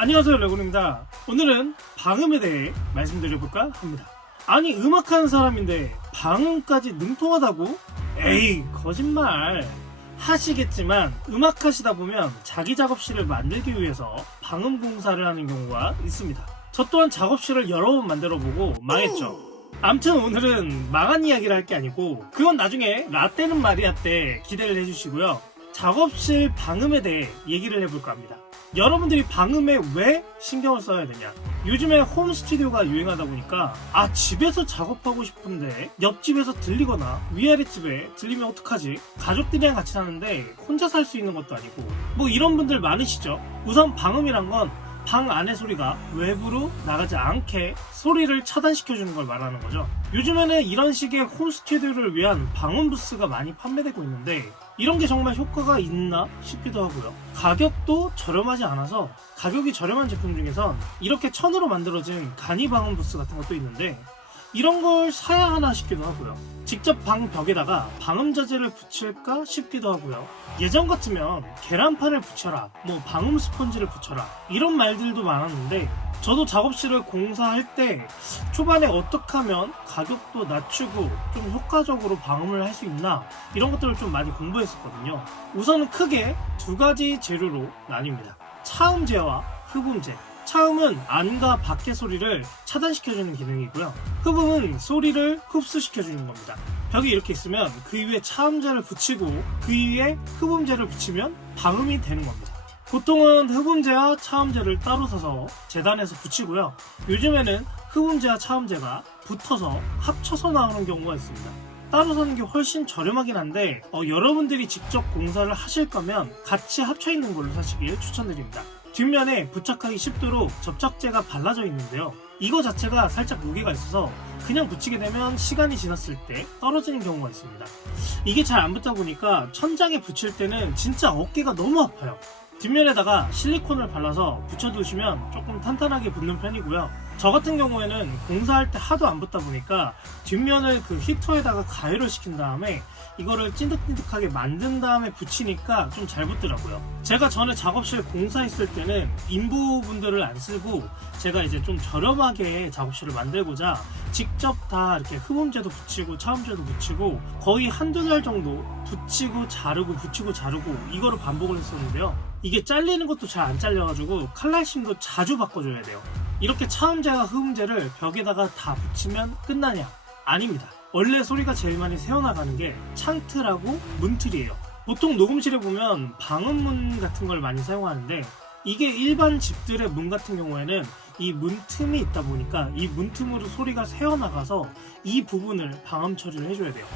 안녕하세요 레곤입니다. 오늘은 방음에 대해 말씀드려볼까 합니다. 아니 음악하는 사람인데 방음까지 능통하다고? 에이 거짓말. 하시겠지만 음악 하시다 보면 자기 작업실을 만들기 위해서 방음 공사를 하는 경우가 있습니다. 저 또한 작업실을 여러 번 만들어 보고 망했죠. 암튼 오늘은 망한 이야기를 할 게 아니고 그건 나중에 라떼는 마리아 때 기대를 해주시고요 작업실 방음에 대해 얘기를 해볼까 합니다 여러분들이 방음에 왜 신경을 써야 되냐? 요즘에 홈 스튜디오가 유행하다 보니까 아 집에서 작업하고 싶은데 옆집에서 들리거나 위아래 집에 들리면 어떡하지? 가족들이랑 같이 사는데 혼자 살 수 있는 것도 아니고 뭐 이런 분들 많으시죠? 우선 방음이란 건 방 안의 소리가 외부로 나가지 않게 소리를 차단시켜주는 걸 말하는 거죠. 요즘에는 이런 식의 홈 스튜디오를 위한 방음 부스가 많이 판매되고 있는데 이런 게 정말 효과가 있나 싶기도 하고요. 가격도 저렴하지 않아서 가격이 저렴한 제품 중에선 이렇게 천으로 만들어진 간이 방음 부스 같은 것도 있는데 이런 걸 사야 하나 싶기도 하고요. 직접 방 벽에다가 방음 자재를 붙일까 싶기도 하고요. 예전 같으면 계란판을 붙여라, 뭐 방음 스펀지를 붙여라 이런 말들도 많았는데 저도 작업실을 공사할 때 초반에 어떻게 하면 가격도 낮추고 좀 효과적으로 방음을 할 수 있나 이런 것들을 좀 많이 공부했었거든요. 우선은 크게 두 가지 재료로 나뉩니다. 차음제와 흡음제. 차음은 안과 밖의 소리를 차단시켜주는 기능이고요. 흡음은 소리를 흡수시켜주는 겁니다. 벽이 이렇게 있으면 그 위에 차음제를 붙이고 그 위에 흡음제를 붙이면 방음이 되는 겁니다. 보통은 흡음제와 차음제를 따로 사서 재단해서 붙이고요. 요즘에는 흡음제와 차음제가 붙어서 합쳐서 나오는 경우가 있습니다. 따로 사는 게 훨씬 저렴하긴 한데 어, 여러분들이 직접 공사를 하실 거면 같이 합쳐 있는 걸로 사시길 추천드립니다. 뒷면에 부착하기 쉽도록 접착제가 발라져 있는데요. 이거 자체가 살짝 무게가 있어서 그냥 붙이게 되면 시간이 지났을 때 떨어지는 경우가 있습니다. 이게 잘 안 붙다 보니까 천장에 붙일 때는 진짜 어깨가 너무 아파요. 뒷면에다가 실리콘을 발라서 붙여두시면 조금 탄탄하게 붙는 편이고요. 저 같은 경우에는 공사할 때 하도 안 붙다 보니까 뒷면을 그 히터에다가 가열을 시킨 다음에 이거를 찐득찐득하게 만든 다음에 붙이니까 좀 잘 붙더라고요. 제가 전에 작업실 공사했을 때는 인부분들을 안 쓰고 제가 이제 좀 저렴하게 작업실을 만들고자 직접 다 이렇게 흡음제도 붙이고 차음제도 붙이고 거의 한두 달 정도 붙이고 자르고 붙이고 자르고 이거를 반복을 했었는데요. 이게 잘리는 것도 잘 안 잘려가지고 칼날심도 자주 바꿔줘야 돼요. 이렇게 차음제와 흡음제를 벽에다가 다 붙이면 끝나냐? 아닙니다. 원래 소리가 제일 많이 새어나가는 게 창틀하고 문틀이에요. 보통 녹음실에 보면 방음문 같은 걸 많이 사용하는데 이게 일반 집들의 문 같은 경우에는 이 문틈이 있다 보니까 이 문틈으로 소리가 새어나가서 이 부분을 방음 처리를 해줘야 돼요.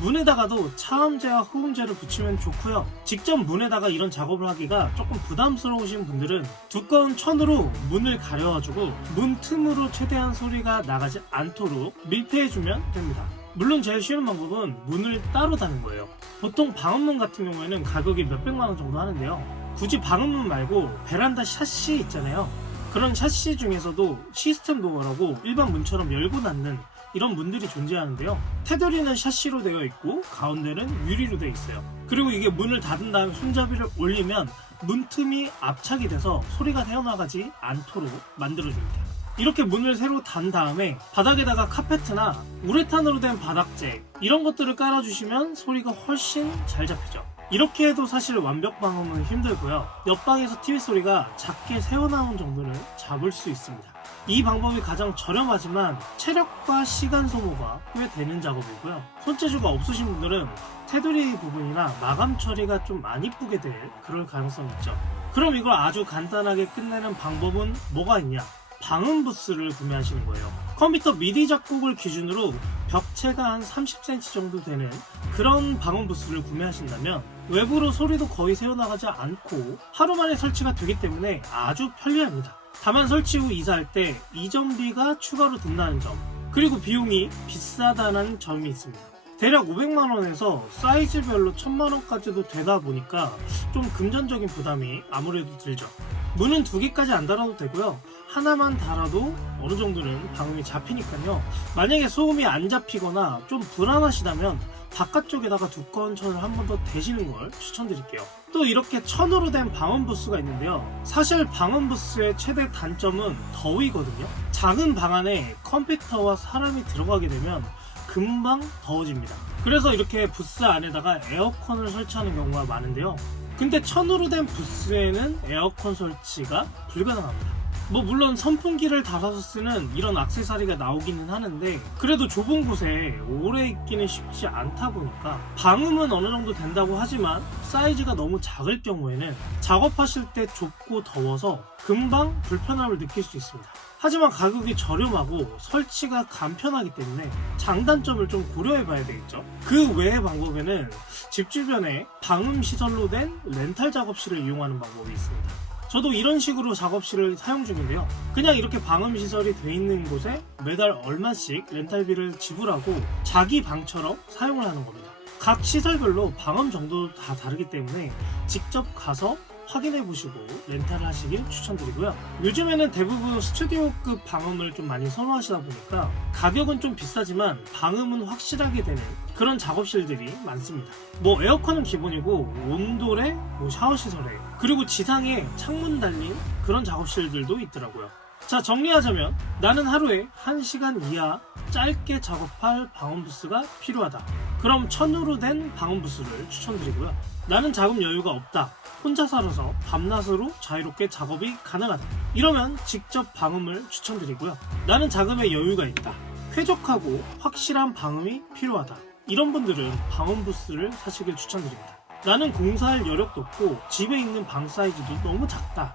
문에다가도 차음제와 흡음제를 붙이면 좋고요. 직접 문에다가 이런 작업을 하기가 조금 부담스러우신 분들은 두꺼운 천으로 문을 가려가지고 문 틈으로 최대한 소리가 나가지 않도록 밀폐해주면 됩니다. 물론 제일 쉬운 방법은 문을 따로 다는 거예요. 보통 방음문 같은 경우에는 가격이 몇백만 원 정도 하는데요. 굳이 방음문 말고 베란다 샤시 있잖아요. 그런 샤시 중에서도 시스템 도어라고 일반 문처럼 열고 닫는 이런 문들이 존재하는데요. 테두리는 샤시로 되어 있고 가운데는 유리로 되어 있어요. 그리고 이게 문을 닫은 다음에 손잡이를 올리면 문틈이 압착이 돼서 소리가 새어나가지 않도록 만들어줍니다. 이렇게 문을 새로 단 다음에 바닥에다가 카페트나 우레탄으로 된 바닥재 이런 것들을 깔아주시면 소리가 훨씬 잘 잡히죠. 이렇게 해도 사실 완벽 방음은 힘들고요. 옆방에서 TV 소리가 작게 새어나온 정도는 잡을 수 있습니다. 이 방법이 가장 저렴하지만 체력과 시간 소모가 꽤 되는 작업이고요. 손재주가 없으신 분들은 테두리 부분이나 마감 처리가 좀안 이쁘게 될 그럴 가능성이 있죠. 그럼 이걸 아주 간단하게 끝내는 방법은 뭐가 있냐? 방음 부스를 구매하시는 거예요. 컴퓨터 미디 작곡을 기준으로 벽체가 한 30cm 정도 되는 그런 방음 부스를 구매하신다면 외부로 소리도 거의 새어나가지 않고 하루 만에 설치가 되기 때문에 아주 편리합니다. 다만 설치 후 이사할 때 이전비가 추가로 든다는 점 그리고 비용이 비싸다는 점이 있습니다. 대략 500만원에서 사이즈별로 1000만원까지도 되다 보니까 좀 금전적인 부담이 아무래도 들죠. 문은 두 개까지 안 달아도 되고요. 하나만 달아도 어느 정도는 방음이 잡히니까요. 만약에 소음이 안 잡히거나 좀 불안하시다면 바깥쪽에다가 두꺼운 천을 한 번 더 대시는 걸 추천드릴게요. 또 이렇게 천으로 된 방음 부스가 있는데요. 사실 방음 부스의 최대 단점은 더위거든요. 작은 방 안에 컴퓨터와 사람이 들어가게 되면 금방 더워집니다. 그래서 이렇게 부스 안에다가 에어컨을 설치하는 경우가 많은데요. 근데 천으로 된 부스에는 에어컨 설치가 불가능합니다. 뭐 물론 선풍기를 달아서 쓰는 이런 악세사리가 나오기는 하는데 그래도 좁은 곳에 오래 있기는 쉽지 않다 보니까 방음은 어느 정도 된다고 하지만 사이즈가 너무 작을 경우에는 작업하실 때 좁고 더워서 금방 불편함을 느낄 수 있습니다. 하지만 가격이 저렴하고 설치가 간편하기 때문에 장단점을 좀 고려해 봐야 되겠죠. 그 외의 방법에는 집 주변에 방음 시설로 된 렌탈 작업실을 이용하는 방법이 있습니다. 저도 이런 식으로 작업실을 사용 중인데요. 그냥 이렇게 방음 시설이 돼 있는 곳에 매달 얼마씩 렌탈비를 지불하고 자기 방처럼 사용을 하는 겁니다. 각 시설별로 방음 정도도 다 다르기 때문에 직접 가서 확인해 보시고 렌탈을 하시길 추천드리고요. 요즘에는 대부분 스튜디오급 방음을 좀 많이 선호하시다 보니까 가격은 좀 비싸지만 방음은 확실하게 되는 그런 작업실들이 많습니다. 뭐 에어컨은 기본이고 온돌에 뭐 샤워 시설에 그리고 지상에 창문 달린 그런 작업실들도 있더라고요. 자 정리하자면 나는 하루에 1시간 이하 짧게 작업할 방음 부스가 필요하다. 그럼 천으로 된 방음 부스를 추천드리고요. 나는 자금 여유가 없다. 혼자 살아서 밤낮으로 자유롭게 작업이 가능하다. 이러면 직접 방음을 추천드리고요. 나는 자금에 여유가 있다. 쾌적하고 확실한 방음이 필요하다. 이런 분들은 방음 부스를 사시길 추천드립니다. 나는 공사할 여력도 없고 집에 있는 방 사이즈도 너무 작다.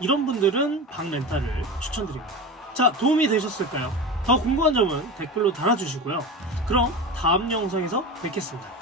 이런 분들은 방 렌탈을 추천드립니다. 자, 도움이 되셨을까요? 더 궁금한 점은 댓글로 달아주시고요. 그럼 다음 영상에서 뵙겠습니다.